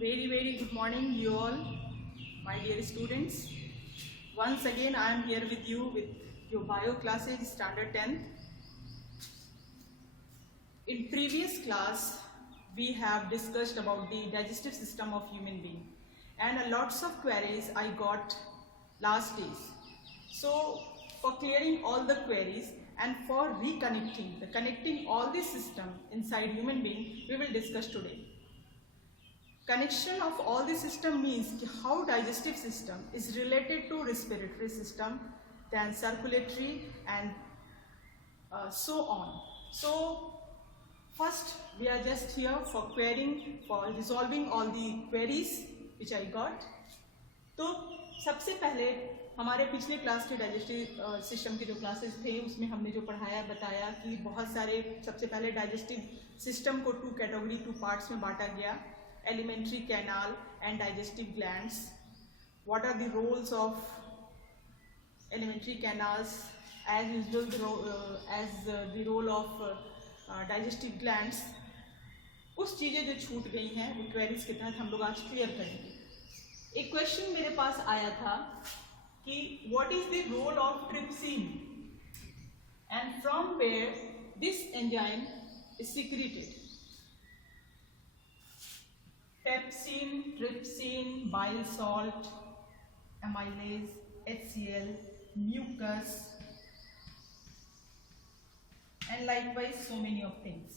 Very good morning you all, my dear students. Once again I am here with you with your bio classes standard 10th. In previous class we have discussed about the digestive system of human being and lots of queries I got last days. So for clearing all the queries and for connecting all the system inside human being, we will discuss today. Connection of all the system means how digestive system is related to respiratory system, then circulatory and so on. So first we are just here for resolving all the queries which I got. तो सबसे पहले हमारे पिछले class के digestive system के जो classes थे उसमें हमने जो पढ़ाया बताया कि बहुत सारे सबसे पहले डाइजेस्टिव सिस्टम को टू पार्ट्स में बांटा गया, elementary canal and digestive glands. What are the roles of elementary canals? As usual, the role of digestive glands. उस चीज़ें जो छूट गई हैं वो क्वेरीज के तहत हम लोग आज क्लियर करेंगे. एक क्वेश्चन मेरे पास आया था कि what is the role of trypsin and from where this enzyme is secreted? Pepsin, trypsin, bile salt, amylase, HCl, mucus, and likewise so many of things.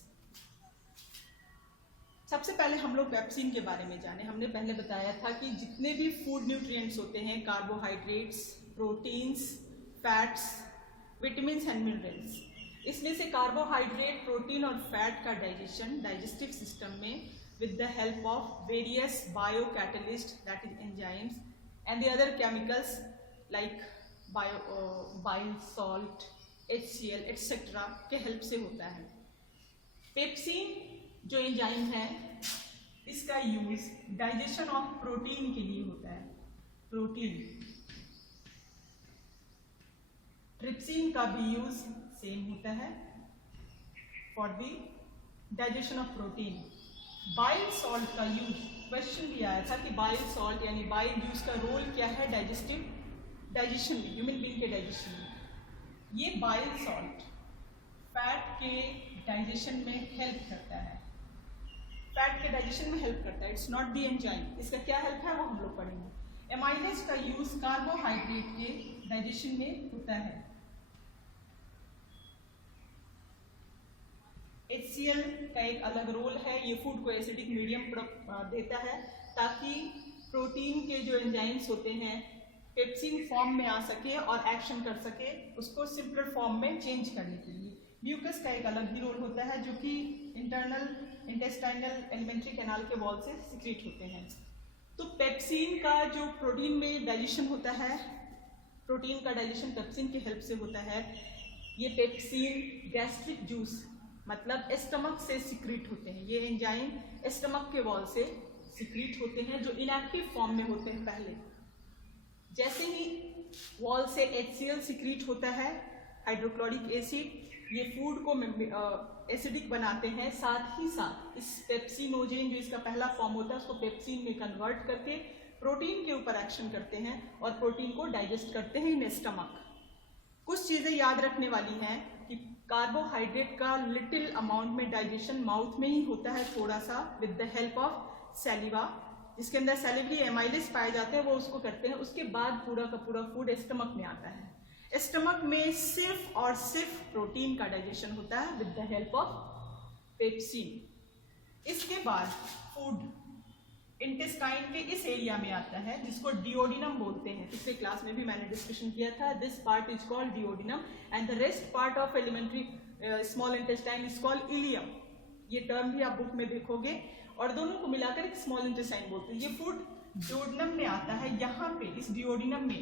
सबसे पहले हम लोग पेप्सिन के बारे में जाने. हमने पहले बताया था कि जितने भी फूड न्यूट्रिएंट्स होते हैं, carbohydrates, proteins, fats, vitamins and minerals, इसमें से कार्बोहाइड्रेट, प्रोटीन और फैट का डाइजेशन डाइजेस्टिव सिस्टम में with the help of various biocatalysts, that is enzymes, and the other chemicals like bile salt, HCl, etc. के help से होता है. Pepsin जो एंजाइम है इसका यूज डाइजेशन ऑफ प्रोटीन के लिए होता है. प्रोटीन. ट्रिप्सिन का भी यूज सेम होता है for the digestion of protein. Bile salt का यूज, क्वेश्चन भी आया था कि बाइल सॉल्ट यानी बाइल जूस का रोल क्या है डाइजेशन में, ह्यूमन बीइंग के डाइजेशन में. ये बाइल सॉल्ट फैट के डाइजेशन में हेल्प करता है. फैट के डाइजेशन में हेल्प करता है. It's not the enzyme. इसका क्या हेल्प है वो हम लोग पढ़ेंगे. एमाइलेज का यूज कार्बोहाइड्रेट के डाइजेशन में होता है. HCl का एक अलग रोल है. ये फूड को एसिडिक मीडियम देता है ताकि प्रोटीन के जो एंजाइम्स होते हैं पेप्सिन फॉर्म में आ सके और एक्शन कर सके उसको सिंपलर फॉर्म में चेंज करने के लिए. म्यूकस का एक अलग ही रोल होता है जो कि इंटरनल इंटेस्टाइनल एलिमेंट्री कैनाल के वॉल से सिक्रीट होते हैं. तो पेप्सिन का जो प्रोटीन में डाइजेशन होता है, प्रोटीन का डाइजेशन पेप्सिन की हेल्प से होता है. ये पेप्सिन गैस्ट्रिक जूस मतलब एस्टमक से सिक्रीट होते हैं. ये एंजाइम एस्टमक के वॉल से सिक्रीट होते हैं जो इनएक्टिव फॉर्म में होते हैं. पहले जैसे ही वॉल से HCl सिक्रीट होता है, हाइड्रोक्लोरिक एसिड, ये फूड को एसिडिक बनाते हैं. साथ ही साथ इस पेप्सिनोजेन जो इसका पहला फॉर्म होता है उसको पेप्सिन में कन्वर्ट करके प्रोटीन के ऊपर एक्शन करते हैं और प्रोटीन को डाइजेस्ट करते हैं इन एस्टमक. कुछ चीज़ें याद रखने वाली हैं कि कार्बोहाइड्रेट का लिटिल अमाउंट में डाइजेशन माउथ में ही होता है, थोड़ा सा, विद द हेल्प ऑफ सैलिवा, जिसके अंदर सैलिवरी एमाइलेज पाए जाते हैं, वो उसको करते हैं. उसके बाद पूरा का पूरा फूड एस्टमक में आता है. एस्टमक में सिर्फ और सिर्फ प्रोटीन का डाइजेशन होता है with the help of pepsin. इसके बाद फूड इंटेस्टाइन के इस एरिया में आता है जिसको डिओडिनम बोलते हैं. पिछले क्लास में भी मैंने डिस्कशन किया था. This part is called duodenum and the rest part of alimentary small intestine is called ileum. ये टर्म भी आप बुक में देखोगे और दोनों को मिलाकर एक स्मॉल इंटेस्टाइन बोलते हैं. ये फूड डिओडिनम में आता है. यहाँ पे इस डिओडिनम में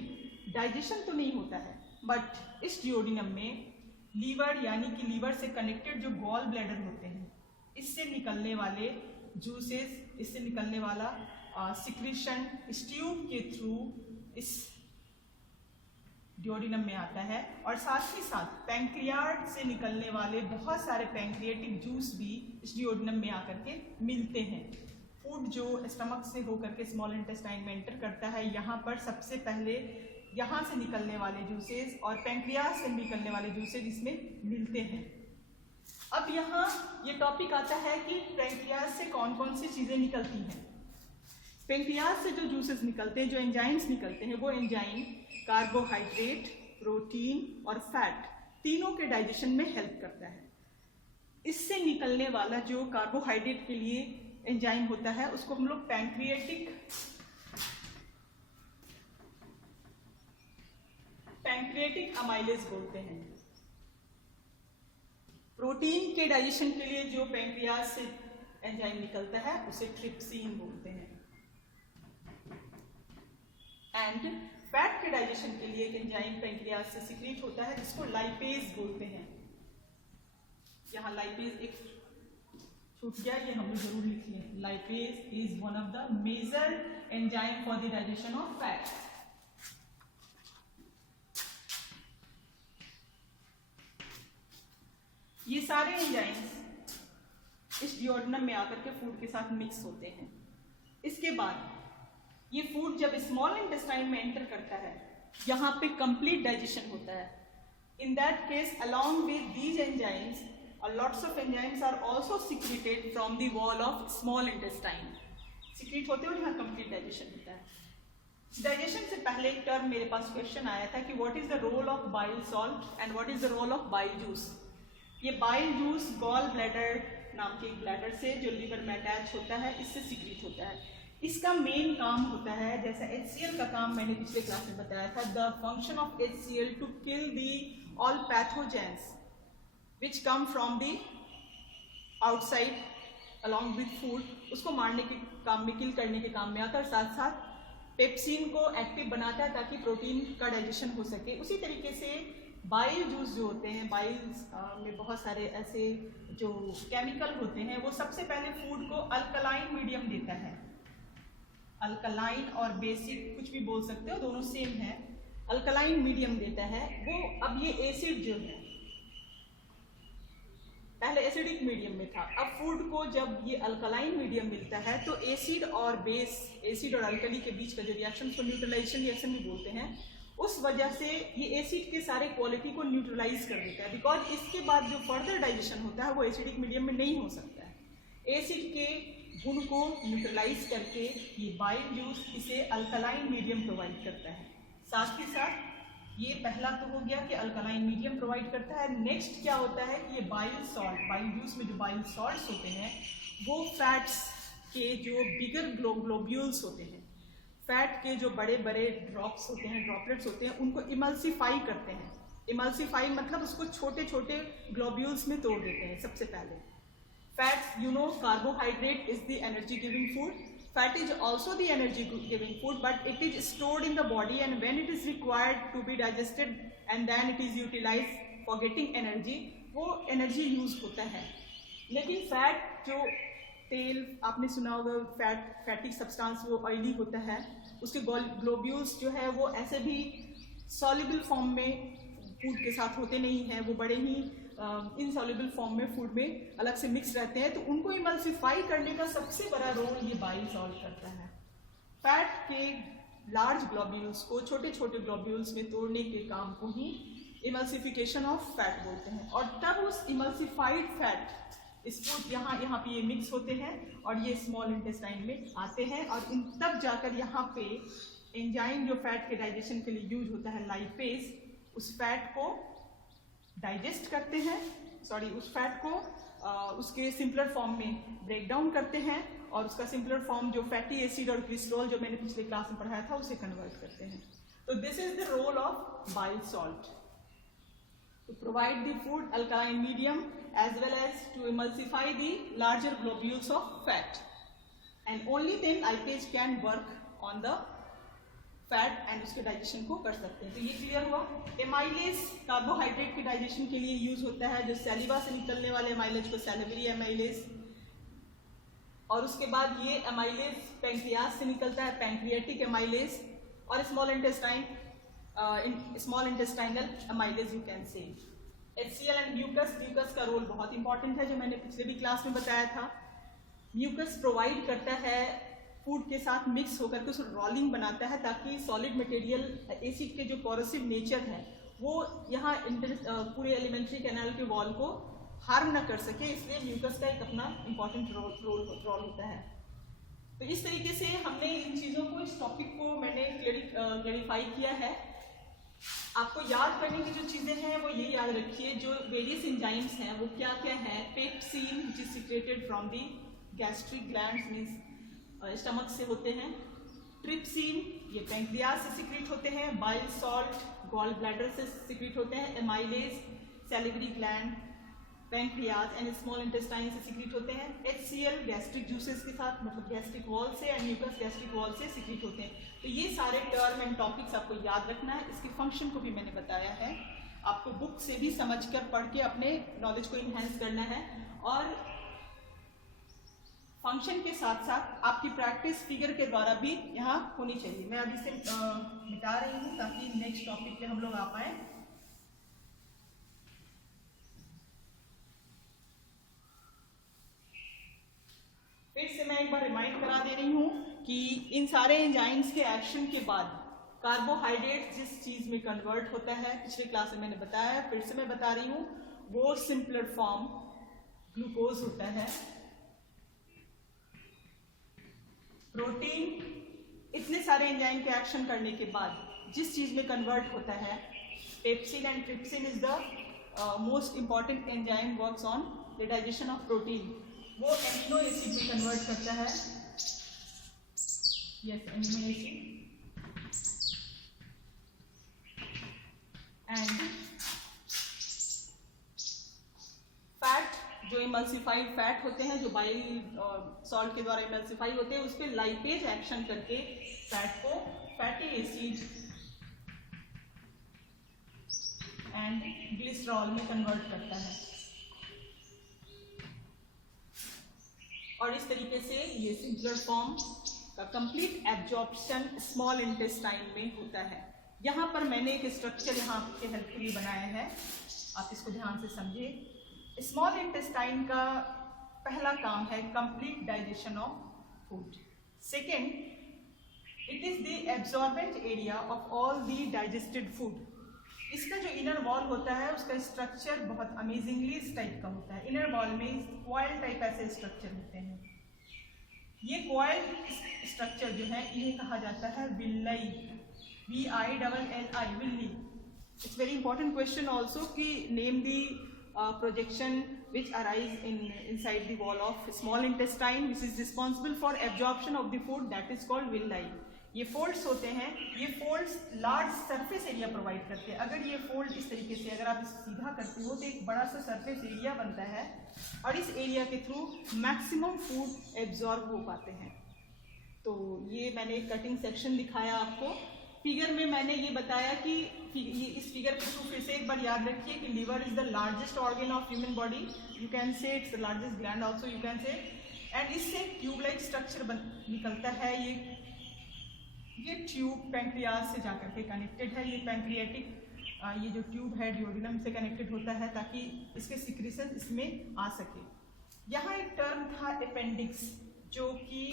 डाइजेशन तो नहीं होता है बट इस डिओडिनम में लीवर यानी कि लीवर से कनेक्टेड जो गॉल ब्लैडर होते हैं इससे निकलने वाले जूसेस, इससे निकलने वाला सिक्रीशन इस ट्यूब के थ्रू इस डिओडिनम में आता है. और साथ ही साथ पैंक्रियाज से निकलने वाले बहुत सारे पैंक्रियाटिक जूस भी इस डिओडिनम में आकर के मिलते हैं. फूड जो स्टमक से होकर के स्मॉल इंटेस्टाइन में एंटर करता है, यहाँ पर सबसे पहले यहाँ से निकलने वाले जूसेस और पैंक्रियाज से निकलने वाले जूसेस इसमें मिलते हैं। अब यहाँ ये टॉपिक आता है कि पैंक्रियाज से कौन कौन सी चीज़ें निकलती हैं। पैंक्रियाज से जो जूसेस निकलते हैं, जो एंजाइम्स निकलते हैं, वो एंजाइम कार्बोहाइड्रेट, प्रोटीन और फैट तीनों के डाइजेशन में हेल्प करता है। इससे निकलने वाला जो कार्बोहाइड्रेट के लिए एंजाइम होता है उसको हम लोग पैंक्रियाटिक अमाइलेज बोलते हैं। प्रोटीन के डाइजेशन के लिए जो पैंक्रियाज से एंजाइम निकलता है उसे ट्रिप्सिन बोलते हैं। एंड फैट के डाइजेशन के लिए एक एंजाइम पैंक्रियाज से सिक्रीट होता है जिसको लाइपेज बोलते हैं। यहाँ लाइपेज एक छूट गया, ये हम लोग जरूर लिख लें। Lipase is one of the major enzyme for the digestion of fat. ये सारे एंजाइम्स इस डिओडेनम में आकर के फूड के साथ मिक्स होते हैं। इसके बाद ये फूड जब स्मॉल इंटेस्टाइन में एंटर करता है, यहाँ पे कंप्लीट डाइजेशन होता है। In that case along with these enzymes lots of enzymes are also secreted from the wall of small intestine. Secrete होते हैं और यहाँ complete digestion होता है। Digestion से पहले एक टर्म मेरे पास क्वेश्चन आया था कि what is the role of bile salt and what is the role of bile juice। ये bile juice gall bladder नाम के एक ब्लैडर से जो लिवर में अटैच होता है, इससे सिक्रीट होता है। इसका मेन काम होता है, जैसा HCl का काम मैंने पिछले क्लास में बताया था, the function of HCl to kill the all pathogens which come from the outside along with food, उसको मारने के काम में, किल करने के काम में आता है। और साथ साथ पेप्सिन को एक्टिव बनाता है ताकि प्रोटीन का डाइजेशन हो सके। उसी तरीके से बाइल जूस जो होते हैं, बाइल्स में बहुत सारे ऐसे जो केमिकल होते हैं, वो सबसे पहले फूड को अल्कलाइन मीडियम देता है। अल्कलाइन और बेसिक कुछ भी बोल सकते हो, दोनों सेम है। अल्कलाइन मीडियम देता है वो। अब ये एसिड जो है पहले एसिडिक मीडियम में था, अब फूड को जब ये अल्कलाइन मीडियम मिलता है तो एसिड और बेस, एसिड और अल्कली के बीच का जो रिएक्शन को न्यूट्रलाइजेशन रिएक्शन भी बोलते हैं, उस वजह से ये एसिड के सारे क्वालिटी को न्यूट्रलाइज कर देता है। बिकॉज इसके बाद जो फर्दर डाइजेशन होता है वो एसिडिक मीडियम में नहीं हो सकता है। एसिड के गुण को न्यूट्रलाइज करके ये बाइल जूस इसे अल्कलाइन मीडियम प्रोवाइड करता है। साथ ही साथ ये पहला तो हो गया कि अल्कलाइन मीडियम प्रोवाइड करता है। नेक्स्ट क्या होता है कि ये बाइल सॉल्ट, बाइल जूस में जो बाइल सॉल्ट्स होते हैं वो फैट्स के जो बिगर ग्लोब्यूल्स होते हैं, फैट के जो बड़े बड़े ड्रॉप्स होते हैं, ड्रॉपलेट्स होते हैं, उनको इमल्सिफाई करते हैं। इमल्सिफाई मतलब उसको छोटे छोटे ग्लोब्यूल्स में तोड़ देते हैं। सबसे पहले fats, you know, carbohydrate is the energy giving food, fat is also the energy giving food, but it is stored in the body and when it is required to be digested and then it is utilized for getting energy, वो energy use होता है। लेकिन fat जो तेल आपने सुना होगा, fatty substance वो ऑयली होता है, उसके ग्लोब्यूल्स जो है वो ऐसे भी सॉल्युबल फॉर्म में फूड के साथ होते नहीं हैं, वो बड़े ही इनसॉल्युबल फॉर्म में फूड में अलग से मिक्स रहते हैं। तो उनको इमल्सिफाई करने का सबसे बड़ा रोल ये बाइल सॉल्ट करता है। फैट के लार्ज ग्लोब्यूल्स को छोटे छोटे ग्लोब्यूल्स में तोड़ने के काम को ही इमल्सिफिकेशन ऑफ फैट बोलते हैं। और तब उस इमल्सिफाइड फैट इसको यहाँ पे ये मिक्स होते हैं और ये स्मॉल इंटेस्टाइन में आते हैं और इन तब जाकर यहाँ पे एंजाइम जो फैट के डाइजेशन के लिए यूज होता है, लाइपेज, उस फैट को डाइजेस्ट करते हैं, उस फैट को उसके सिंपलर फॉर्म में ब्रेक डाउन करते हैं और उसका सिंपलर फॉर्म जो फैटी एसिड और ग्लिसरॉल जो मैंने पिछले क्लास में पढ़ाया था उसे कन्वर्ट करते हैं। तो this is the role of bile salt, to provide the food alkaline medium as well as to emulsify the larger globules of fat, and only then lipase can work on the fat and उसके digestion को कर सकते हैं। तो ये clear हुआ। Amylase carbohydrate के digestion के लिए यूज होता है, जो सैलिवा से निकलने वाले एमाइलेज को सैलिवरी एमाइलेज, और उसके बाद ये एमाइलेज पैंक्रियाज से निकलता है, पैंक्रियाटिक एमाइलेज, और small intestinal amylase you can say. HCl and mucus, mucus का रोल बहुत इंपॉर्टेंट है जो मैंने पिछले भी क्लास में बताया था। म्यूकस प्रोवाइड करता है फूड के साथ मिक्स होकर के उस रोलिंग बनाता है ताकि सॉलिड मटेरियल एसिड के जो पोरोसिव नेचर है वो यहाँ पूरे एलिमेंट्री कैनाल के वॉल को हार्म ना कर सके, इसलिए म्यूकस का एक अपना इम्पॉर्टेंट रोल होता है। तो इस तरीके से हमने इन चीज़ों को, इस टॉपिक को मैंने क्लेरिफाई किया है। आपको याद करने की जो चीज़ें हैं वो ये याद रखिए, जो वेरियस एंजाइम्स हैं वो क्या क्या हैं। Pepsin which is secreted from the gastric glands means stomach से होते हैं। ट्रिप्सिन ये पैंक्रियाज से सिक्रेट होते हैं। बाइल सॉल्ट गॉल ब्लैडर से सिक्रेट होते हैं। Amylase salivary gland, pancreas and small intestine से सिक्रेट होते हैं। HCl गैस्ट्रिक जूसेस के साथ, मतलब गैस्ट्रिक वॉल से, एंड म्यूकस गैस्ट्रिक वॉल से सिक्रेट होते हैं। तो ये सारे टर्म एंड टॉपिक्स आपको याद रखना है। इसके फंक्शन को भी मैंने बताया है, आपको बुक से भी समझकर पढ़ के अपने नॉलेज को इन्हेंस करना है। और फंक्शन के साथ साथ आपकी प्रैक्टिस फिगर के द्वारा भी यहाँ होनी चाहिए। मैं अभी से मिटा रही हूँ ताकि नेक्स्ट टॉपिक पे हम लोग आ पाए। फिर से मैं एक बार रिमाइंड करा दे रही हूँ कि इन सारे एंजाइम्स के एक्शन के बाद कार्बोहाइड्रेट जिस चीज में कन्वर्ट होता है, पिछले क्लास में मैंने बताया है, फिर से मैं बता रही हूँ, वो सिंपलर फॉर्म ग्लूकोज होता है। प्रोटीन इतने सारे एंजाइम के एक्शन करने के बाद जिस चीज में कन्वर्ट होता है, pepsin and trypsin is the most important enzyme works on the digestion of protein. वो एमिनो एसिड में कन्वर्ट करता है। Yes, amino acid and fat, जो इमल्सिफाइड फैट होते हैं, जो बाइल सॉल्ट के द्वारा इमल्सिफाई होते हैं, उस पर लाइपेज एक्शन करके फैट को फैटी एसिड एंड ग्लिसरॉल में कन्वर्ट करता है। और इस तरीके से ये सिंपलर फॉर्म का कंप्लीट एब्जॉर्प्शन स्मॉल इंटेस्टाइन में होता है। यहाँ पर मैंने एक स्ट्रक्चर यहाँ आपके हेल्प के लिए बनाया है, आप इसको ध्यान से समझिए। स्मॉल इंटेस्टाइन का पहला काम है complete digestion of food. Second, it is the absorbent area of all the digested food. इसका जो इनर वॉल होता है उसका स्ट्रक्चर बहुत अमेजिंगली इस टाइप का होता है। इनर वॉल में कॉइल टाइप ऐसे स्ट्रक्चर होते हैं। ये कॉइल स्ट्रक्चर जो है इन्हें कहा जाता है villi, VILLI, villi. It's very important question also कि name the projection which arise inside the wall of small intestine which is responsible for absorption of the food, that is called villi। ये folds होते हैं, ये folds large surface area provide करते हैं। अगर ये fold इस तरीके से अगर आप इसे सीधा करते हो तो एक बड़ा सा सरफेस एरिया बनता है और इस एरिया के थ्रू मैक्सिमम फूड एब्जॉर्ब हो पाते हैं। तो ये मैंने एक कटिंग सेक्शन दिखाया आपको। फिगर में मैंने ये बताया कि ये इस फिगर के थ्रू फिर से एक बार याद रखिए कि liver is the largest organ of human body, you can say it's the largest gland also you can say. And इससे ट्यूब लाइक स्ट्रक्चर निकलता है। ये ट्यूब पैंक्रियाज से जाकर के कनेक्टेड है। ये पैंक्रियाटिक ये जो ट्यूब है ड्यूोडेनम से कनेक्टेड होता है ताकि इसके सिक्रीशन इसमें आ सके। यहाँ एक टर्म था अपेंडिक्स जो कि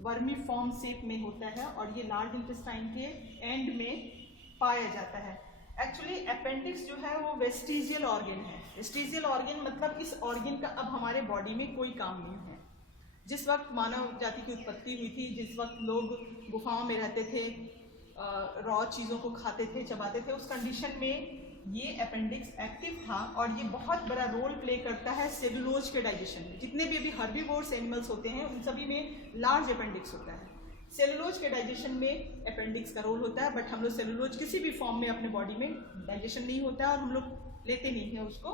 वर्मी फॉर्म शेप में होता है और ये लार्ज इंटेस्टाइन के एंड में पाया जाता है। एक्चुअली अपेंडिक्स जो है वो वेस्टिजियल ऑर्गन है। वेस्टिजियल ऑर्गन मतलब इस ऑर्गन का अब हमारे बॉडी में कोई काम नहीं है। जिस वक्त मानव जाति की उत्पत्ति हुई थी, जिस वक्त लोग गुफाओं में रहते थे, रॉ चीज़ों को खाते थे, चबाते थे, उस कंडीशन में ये अपेंडिक्स एक्टिव था और ये बहुत बड़ा रोल प्ले करता है सेलुलोज के डाइजेशन में। जितने भी अभी हर्बीवोर्स एनिमल्स होते हैं उन सभी में लार्ज अपेंडिक्स होता है। सेलुलोज के डाइजेशन में अपेंडिक्स का रोल होता है, बट हम लोग सेलुलोज किसी भी फॉर्म में अपने बॉडी में डाइजेशन नहीं होता है और हम लोग लेते नहीं हैं उसको,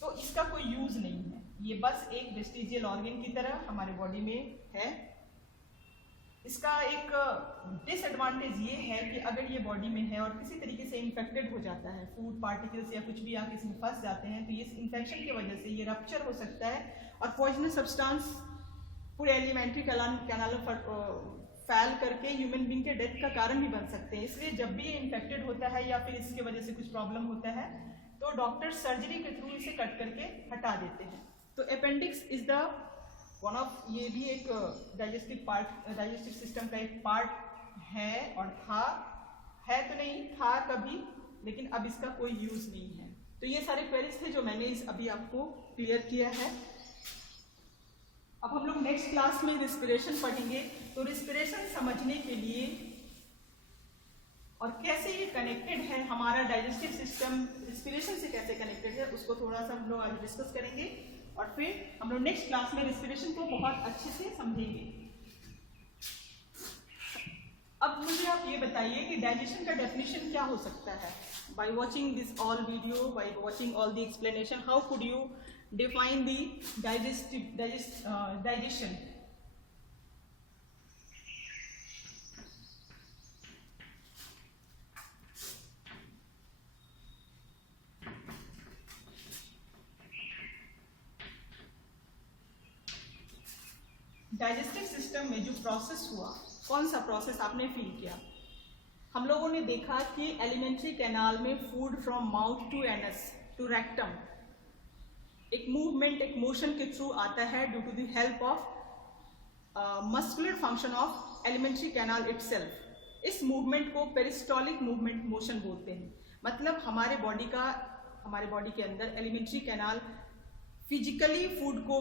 तो इसका कोई यूज नहीं है। ये बस एक वेस्टिजियल ऑर्गन की तरह हमारे बॉडी में है। इसका एक डिसएडवांटेज ये है कि अगर ये बॉडी में है और किसी तरीके से इन्फेक्टेड हो जाता है, फूड पार्टिकल्स या कुछ भी आके इसमें फंस जाते हैं, तो ये इन्फेक्शन की वजह से ये रप्चर हो सकता है और पॉइजनस सब्सटेंस पूरे एलिमेंट्री कैनाल में फैल करके ह्यूमन बीइंग के डेथ का कारण भी बन सकते हैं। इसलिए जब भी ये इन्फेक्टेड होता है या फिर इसकी वजह से कुछ प्रॉब्लम होता है तो डॉक्टर सर्जरी के थ्रू इसे कट करके हटा देते हैं। तो appendix is the one of, ये भी एक डाइजेस्टिव सिस्टम का एक पार्ट है, और है तो नहीं था कभी, लेकिन अब इसका कोई यूज नहीं है। तो ये सारे क्वेरीज थे जो मैंने अभी आपको क्लियर किया है। अब हम लोग नेक्स्ट क्लास में रिस्पिरेशन पढ़ेंगे। तो रिस्पिरेशन समझने के लिए और कैसे ये कनेक्टेड है, हमारा डाइजेस्टिव सिस्टम रिस्पिरेशन से कैसे कनेक्टेड है, उसको थोड़ा सा हम लोग आज डिस्कस करेंगे, और फिर हम लोग नेक्स्ट क्लास में रिस्पिरेशन को बहुत अच्छे से समझेंगे। अब मुझे आप ये बताइए कि डाइजेशन का डेफिनेशन क्या हो सकता है। By watching this all video, by watching all the explanation, how could you define the digestion. Digestive system में जो प्रोसेस हुआ, कौन सा प्रोसेस आपने फील किया? हम लोगों ने देखा कि एलिमेंट्री कैनाल में food from mouth to anus to rectum एक मूवमेंट, एक मोशन के थ्रू आता है due to the help of muscular function of alimentary canal itself. इस मूवमेंट को पेरिस्टोलिक मूवमेंट मोशन बोलते हैं। मतलब हमारे बॉडी के अंदर एलिमेंट्री कैनाल फिजिकली फूड को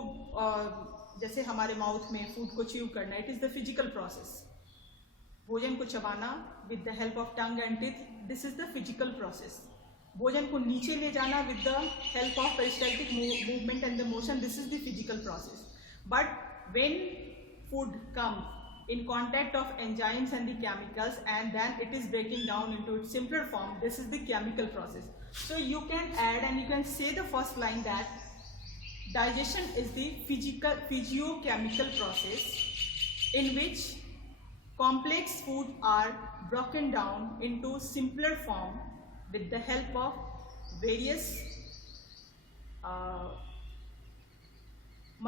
जैसे हमारे माउथ में फूड को च्यू करना, it is the physical process. भोजन को चबाना with the help of tongue and teeth, this is the physical process. भोजन को नीचे ले जाना with the help of peristaltic movement and the motion, this is the physical process. But when food come in contact of enzymes and the chemicals and then it is breaking down into its simpler form, this is the chemical process. So you can add and you can say the first line that digestion is the physiochemical process in which complex food are broken down into simpler form with the help of various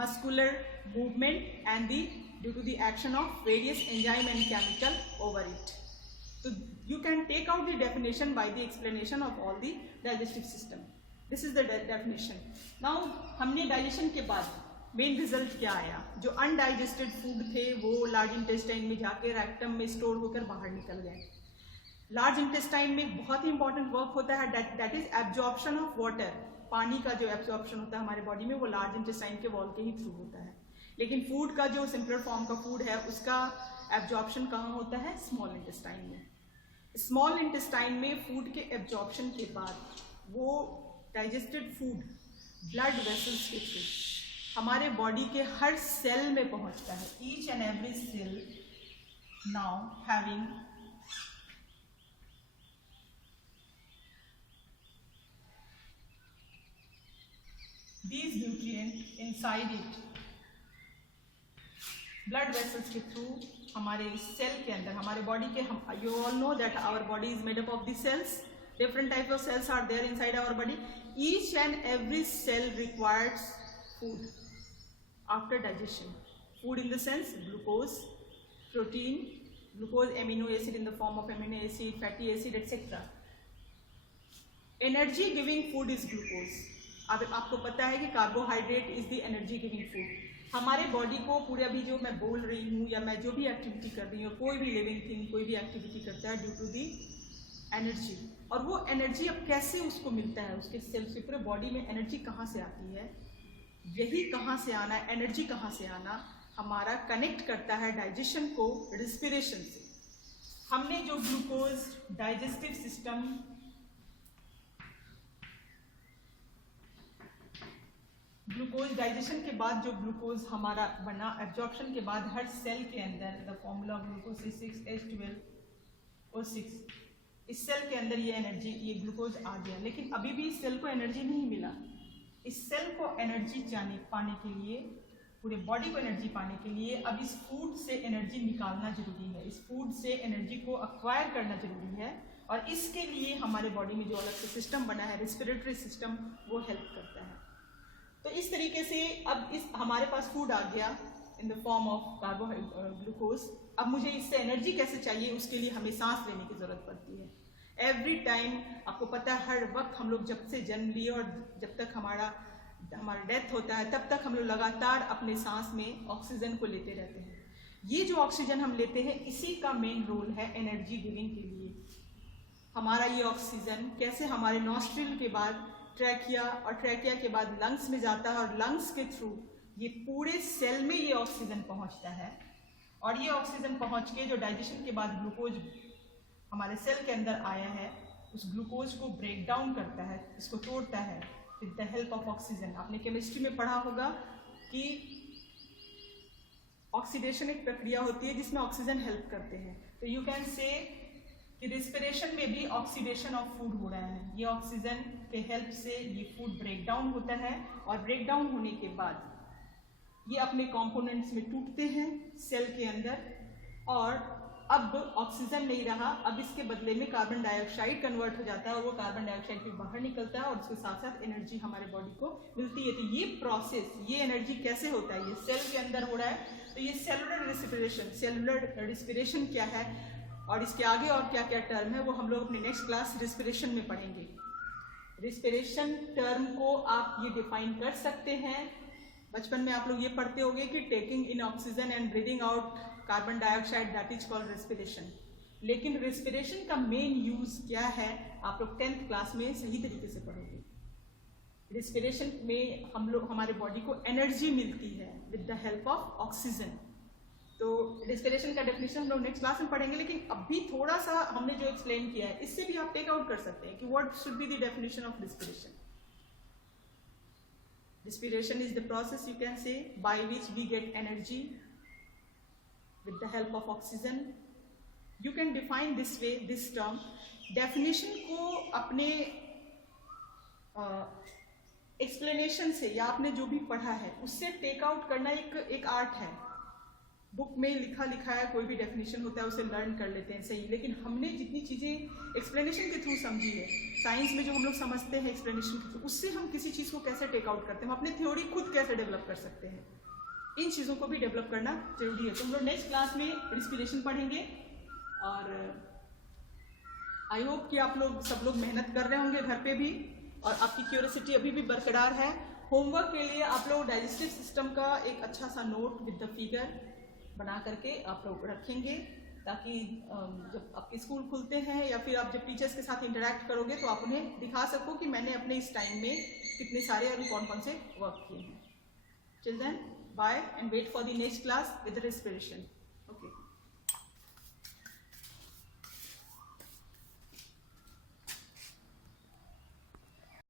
muscular movement and due to the action of various enzyme and chemical over it. So you can take out the definition by the explanation of all the digestive system. This is the definition. Now हमने digestion के बाद main result क्या आया? जो undigested food थे वो large intestine में जाके रेक्टम में स्टोर होकर बाहर निकल गए। लार्ज इंटेस्टाइन में बहुत ही इंपॉर्टेंट वर्क होता है, that is absorption of water. पानी का जो एब्जॉर्प्शन होता है हमारे बॉडी में वो लार्ज इंटेस्टाइन के वॉल के ही थ्रू होता है। लेकिन फूड का जो सिंपलर फॉर्म का फूड है उसका एब्जॉर्प्शन कहाँ होता है? स्मॉल इंटेस्टाइन में। स्मॉल इंटेस्टाइन में फूड के एब्जॉर्प्शन के बाद वो डाइजेस्टेड फूड ब्लड वेसल्स के थ्रू हमारे बॉडी के हर सेल में पहुंचता है। Each and every cell now having these nutrients inside it, blood vessels के थ्रू हमारे सेल के अंदर, हमारे बॉडी के, you all know that our body is made up of the cells. Different types of cells are there inside our body. Each and every cell requires food after digestion. Food in the sense glucose, protein, glucose, amino acid in the form of amino acid, fatty acid, etc. Energy giving food is glucose. अब आपको पता है कि carbohydrate is the energy giving food. हमारे body को पूरे अभी जो मैं बोल रही हूँ या मैं जो भी एक्टिविटी कर रही हूँ, कोई भी लिविंग थिंग कोई भी एक्टिविटी करता है ड्यू टू दी एनर्जी। और वो एनर्जी अब कैसे उसको मिलता है, उसके सेल्स से, पूरे बॉडी में एनर्जी कहाँ से आती है? यही कहाँ से आना, एनर्जी कहाँ से आना हमारा कनेक्ट करता है डाइजेशन को रिस्पिरेशन से। हमने जो glucose digestive system glucose digestion के बाद जो ग्लूकोज हमारा बना, एब्जॉर्प्शन के बाद हर सेल के अंदर the formula of glucose is 6H12O6, इस सेल के अंदर ये एनर्जी, ये ग्लूकोज आ गया। लेकिन अभी भी इस सेल को एनर्जी नहीं मिला। इस सेल को एनर्जी पाने के लिए, पूरे बॉडी को एनर्जी पाने के लिए अब इस फूड से एनर्जी निकालना जरूरी है, इस फूड से एनर्जी को अक्वायर करना जरूरी है। और इसके लिए हमारे बॉडी में जो अलग से सिस्टम बना है, रेस्पिरेटरी सिस्टम, वो हेल्प करता है। तो इस तरीके से अब हमारे पास फूड आ गया in the form of glucose. अब मुझे इससे एनर्जी कैसे चाहिए, उसके लिए हमें सांस लेने की जरूरत पड़ती है। एवरी टाइम, आपको पता है हर वक्त हम लोग जब से जन्म लिए और जब तक हमारा हमारा डेथ होता है तब तक हम लोग लगातार अपने सांस में ऑक्सीजन को लेते रहते हैं। ये जो ऑक्सीजन हम लेते हैं इसी का मेन रोल है एनर्जी गिविंग के लिए। हमारा ये ऑक्सीजन कैसे हमारे नॉस्ट्रिल के बाद ट्रैकिया और ट्रैकिया के बाद लंग्स में जाता है और लंग्स के थ्रू ये पूरे सेल में ये ऑक्सीजन पहुंचता है और ये ऑक्सीजन पहुंच के जो डाइजेशन के बाद ग्लूकोज हमारे सेल के अंदर आया है उस ग्लूकोज को ब्रेक डाउन करता है, इसको तोड़ता है with the help of oxygen. आपने केमिस्ट्री में पढ़ा होगा कि ऑक्सीडेशन एक प्रक्रिया होती है जिसमें ऑक्सीजन हेल्प करते हैं। तो यू कैन से कि रिस्पिरेशन में भी ऑक्सीडेशन ऑफ फूड हो रहा है। ये ऑक्सीजन के हेल्प से ये फूड ब्रेक डाउन होता है और ब्रेक डाउन होने के बाद ये अपने कंपोनेंट्स में टूटते हैं सेल के अंदर और अब ऑक्सीजन नहीं रहा, अब इसके बदले में कार्बन डाइऑक्साइड कन्वर्ट हो जाता है और वो कार्बन डाइऑक्साइड फिर बाहर निकलता है और उसके साथ साथ एनर्जी हमारे बॉडी को मिलती है। तो ये प्रोसेस, ये एनर्जी कैसे होता है, ये सेल के अंदर हो रहा है। तो ये सेलुलर रिस्पिरेशन, सेलुलर रिस्पिरेशन क्या है और इसके आगे और क्या क्या टर्म है वो हम लोग अपने नेक्स्ट क्लास रिस्पिरेशन में पढ़ेंगे। रिस्पिरेशन टर्म को आप ये डिफाइन कर सकते हैं, बचपन में आप लोग ये पढ़ते होंगे कि taking in oxygen and breathing out carbon dioxide, that is called respiration. लेकिन रिस्पिरेशन का मेन यूज क्या है आप लोग 10th क्लास में सही तरीके से पढ़ोगे। रिस्पिरेशन में हम लोग हमारे बॉडी को एनर्जी मिलती है with the help of oxygen. तो रिस्पिरेशन का डेफिनेशन हम लोग नेक्स्ट क्लास में पढ़ेंगे, लेकिन अभी थोड़ा सा हमने जो एक्सप्लेन किया है इससे भी आप टेक आउट कर सकते हैं कि what should be the definition of respiration. Respiration is the process, you can say, by which we get energy with the help of oxygen. You can define this way, this term. Definition को अपने explanation से या आपने जो भी पढ़ा है उससे टेक आउट करना एक आर्ट है। बुक में लिखा है, कोई भी डेफिनेशन होता है उसे लर्न कर लेते हैं सही, लेकिन हमने जितनी चीज़ें एक्सप्लेनेशन के थ्रू समझी है, साइंस में जो हम लोग समझते हैं एक्सप्लेनेशन के थ्रू, उससे हम किसी चीज़ को कैसे टेक आउट करते हैं, हम अपने थ्योरी खुद कैसे डेवलप कर सकते हैं, इन चीज़ों को भी डेवलप करना जरूरी है। तो हम लोग नेक्स्ट क्लास में रिस्पिरेशन पढ़ेंगे और आई होप कि आप लोग सब लोग मेहनत कर रहे होंगे घर पे भी और आपकी क्यूरियोसिटी अभी भी बरकरार है। होमवर्क के लिए आप लोग डाइजेस्टिव सिस्टम का एक अच्छा सा नोट विद द फिगर बना करके आप लोग रखेंगे ताकि जब आपके स्कूल खुलते हैं या फिर आप जब टीचर्स के साथ इंटरेक्ट करोगे तो आप उन्हें दिखा सको कि मैंने अपने इस टाइम में कितने सारे और कौन कौन से वर्क किए हैं। Till then, bye and wait for the next class with respiration.